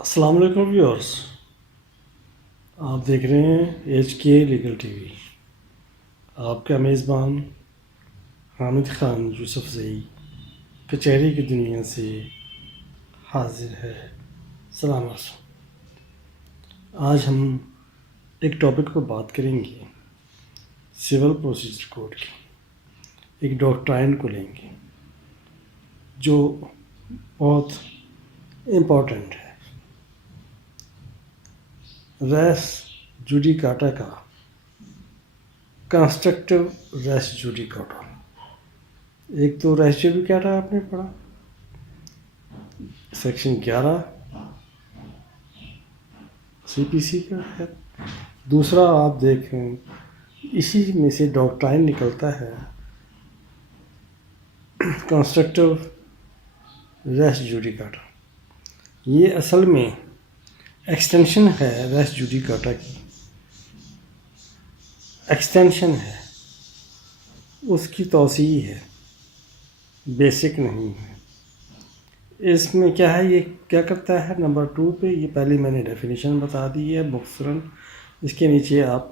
السلام علیکم ویورس، آپ دیکھ رہے ہیں ایچ کے لیگل ٹی وی۔ آپ کا میزبان حامد خان یوسف زئی کچہری کی دنیا سے حاضر ہے۔ سلام علیکم۔ آج ہم ایک ٹاپک پر بات کریں گے، سول پروسیجر کوڈ کی۔ ایک ڈاکٹرائن کو لیں گے جو بہت امپورٹنٹ ہے، ریس جوڈیکاٹا کا کنسٹرکٹیو ریس جوڈیکاٹا۔ ایک تو ریس جوڈیکاٹا آپ نے پڑھا سیکشن 11 سی پی سی کا ہے۔ دوسرا آپ دیکھیں اسی میں سے ڈاکٹرائن نکلتا ہے کنسٹرکٹیو ریس جوڈیکاٹا۔ یہ اصل میں ایکسٹینشن ہے، ریس جوڈیکاٹا کی ایکسٹینشن ہے، اس کی توسیع ہے، بیسک نہیں ہے۔ اس میں کیا ہے، یہ کیا کرتا ہے، نمبر 2 پہ یہ پہلے میں نے ڈیفینیشن بتا دی ہے مختصراً۔ اس کے نیچے آپ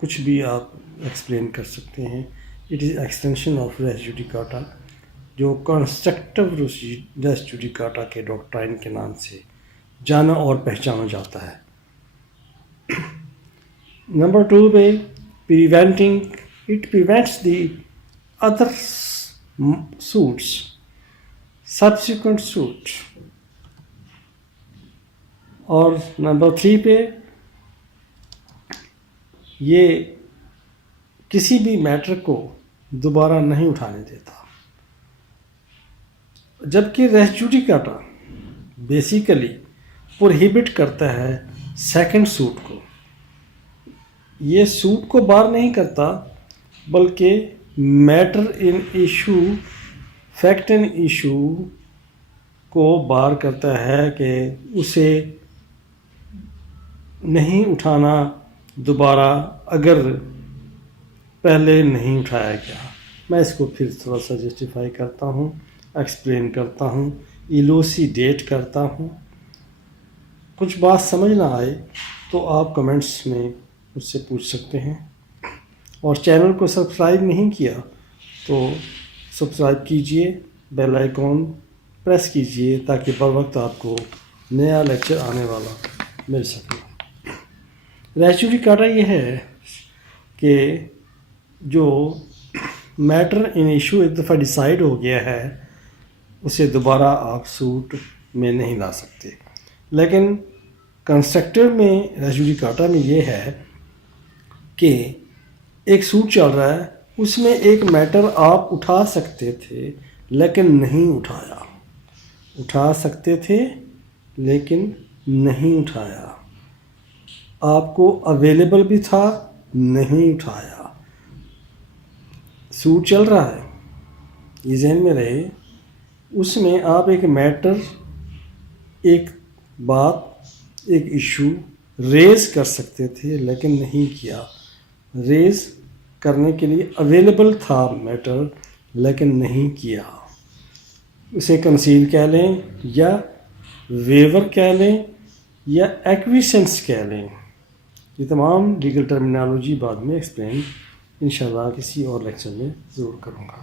کچھ بھی آپ ایکسپلین کر سکتے ہیں۔ It is extension of res judicata, جو کنسٹرکٹیو ریس جوڈیکاٹا کے ڈاکٹرائن کے نام سے جانا اور پہچانا جاتا ہے۔ نمبر 2 پہ prevents the other suits, subsequent suit۔ اور نمبر 3 پہ یہ کسی بھی میٹر کو دوبارہ نہیں اٹھانے دیتا، جبکہ ریس جوڈیکاٹا بیسیکلی پروہیبٹ کرتا ہے سیکنڈ سوٹ کو۔ یہ سوٹ کو بار نہیں کرتا، بلکہ matter in issue, fact in issue کو بار کرتا ہے کہ اسے نہیں اٹھانا دوبارہ اگر پہلے نہیں اٹھایا گیا۔ میں اس کو پھر تھوڑا سا جسٹیفائی کرتا ہوں، ایکسپلین کرتا ہوں، ایلوسیڈیٹ کرتا ہوں۔ کچھ بات سمجھ نہ آئے تو آپ کمنٹس میں مجھ سے پوچھ سکتے ہیں، اور چینل کو سبسکرائب نہیں کیا تو سبسکرائب کیجئے، بیل آئیکن پریس کیجئے تاکہ بر وقت آپ کو نیا لیکچر آنے والا مل سکے۔ ریس جوڈیکاٹا یہ ہے کہ جو میٹر ان ایشو ایک دفعہ ڈیسائیڈ ہو گیا ہے، اسے دوبارہ آپ سوٹ میں نہیں لا سکتے۔ لیکن کنسٹرکٹیو میں ریس جوڈیکاٹا میں یہ ہے کہ ایک سوٹ چل رہا ہے، اس میں ایک میٹر آپ اٹھا سکتے تھے لیکن نہیں اٹھایا، اٹھا سکتے تھے لیکن نہیں اٹھایا، آپ کو اویلیبل بھی تھا، نہیں اٹھایا۔ سوٹ چل رہا ہے، یہ ذہن میں رہے۔ اس میں آپ ایک میٹر، ایک بات، ایک ایشو ریز کر سکتے تھے لیکن نہیں کیا۔ ریز کرنے کے لیے اویلیبل تھا میٹر لیکن نہیں کیا۔ اسے کنسیل کہہ لیں یا ویور کہہ لیں یا ایکویسنس کہہ لیں۔ یہ تمام لیگل ٹرمینالوجی بعد میں ایکسپلین انشاءاللہ کسی اور لیکچر میں ضرور کروں گا۔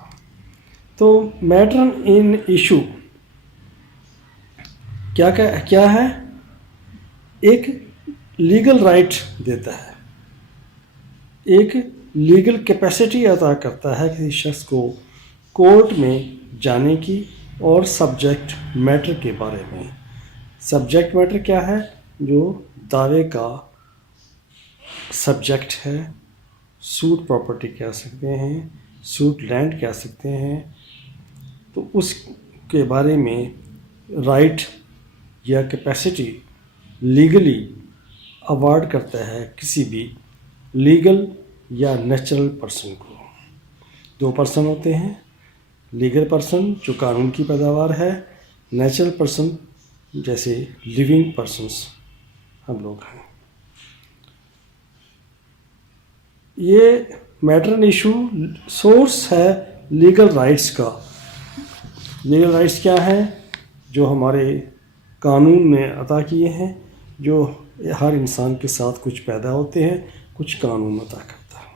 تو میٹر ان ایشو کیا ہے؟ ایک لیگل رائٹ دیتا ہے، ایک لیگل کیپیسٹی عطا کرتا ہے کسی شخص کو کورٹ میں جانے کی اور سبجیکٹ میٹر کے بارے میں۔ سبجیکٹ میٹر کیا ہے؟ جو دعوے کا سبجیکٹ ہے، سوٹ پراپرٹی کہہ سکتے ہیں، سوٹ لینڈ کہہ سکتے ہیں، تو اس کے بارے میں رائٹ یا کیپیسٹی لیگلی اوارڈ کرتا ہے کسی بھی لیگل یا نیچرل پرسن کو۔ 2 پرسن ہوتے ہیں، لیگل پرسن جو قانون کی پیداوار ہے، نیچرل پرسن جیسے لیونگ پرسنس ہم لوگ ہیں۔ یہ میٹر ان ایشو سورس ہے لیگل رائٹس کا۔ لیگل رائٹس کیا ہیں؟ جو ہمارے قانون نے عطا کیے ہیں، جو ہر انسان کے ساتھ کچھ پیدا ہوتے ہیں، کچھ قانون عطا کرتا ہے۔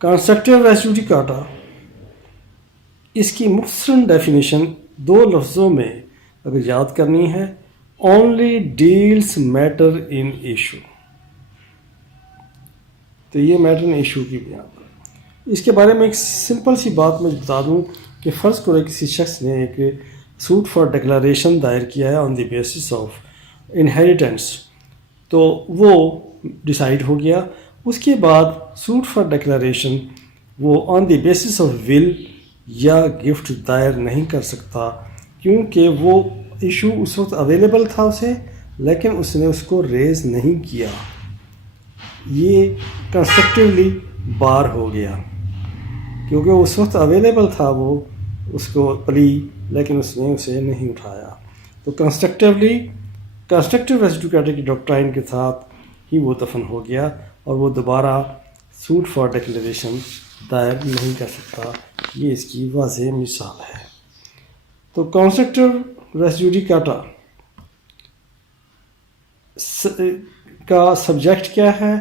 کنسٹرکٹیو ریسیڈو جوڈیکاٹا، اس کی مختصر ڈیفینیشن 2 لفظوں میں اگر یاد کرنی ہے، only deals metre in issue, تو یہ میٹر ان ایشو کی بیان کریں۔ اس کے بارے میں ایک سمپل سی بات میں بتا دوں کہ فرض کرو کسی شخص نے ایک سوٹ فار ڈکلریشن دائر کیا ہے آن دی بیسس آف انہیریٹنس، تو وہ ڈیسائیڈ ہو گیا۔ اس کے بعد سوٹ فار ڈکلریشن وہ آن دی بیسس آف ول یا گفٹ دائر نہیں کر سکتا، کیونکہ وہ ایشو اس وقت اویلیبل تھا اسے، لیکن اس نے اس کو ریز نہیں کیا، یہ کنسٹرکٹیولی بار ہو گیا، کیونکہ اس وقت اویلیبل تھا وہ اس کو پلی، لیکن اس نے اسے نہیں اٹھایا۔ تو کنسٹرکٹیو ریس جوڈیکاٹا کی ڈاکٹرائن کے ساتھ ہی وہ دفن ہو گیا، اور وہ دوبارہ سوٹ فار ڈکلریشن دائر نہیں کر سکتا۔ یہ اس کی واضح مثال ہے۔ تو کنسٹرکٹیو ریس جوڈیکاٹا کا سبجیکٹ کیا ہے؟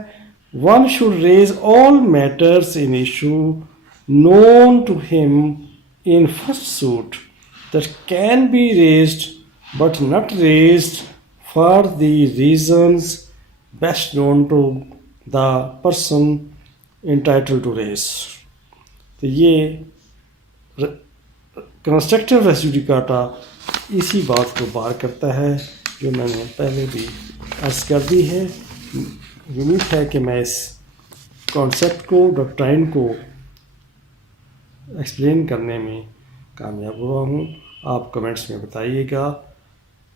One should raise all matters in issue known to him in first suit that can be raised but not raised for the reasons best known to the person entitled to raise۔ تو یہ constructive race جوڈیکاٹا اسی بات کو bar کرتا ہے جو میں نے پہلے بھی عرض کر دی ہے۔ امید ہے کہ میں اس کانسیپٹ کو، ڈاکٹرائن کو ایکسپلین کرنے میں کامیاب ہوا ہوں۔ آپ کمنٹس میں بتائیے گا۔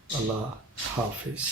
اللہ حافظ۔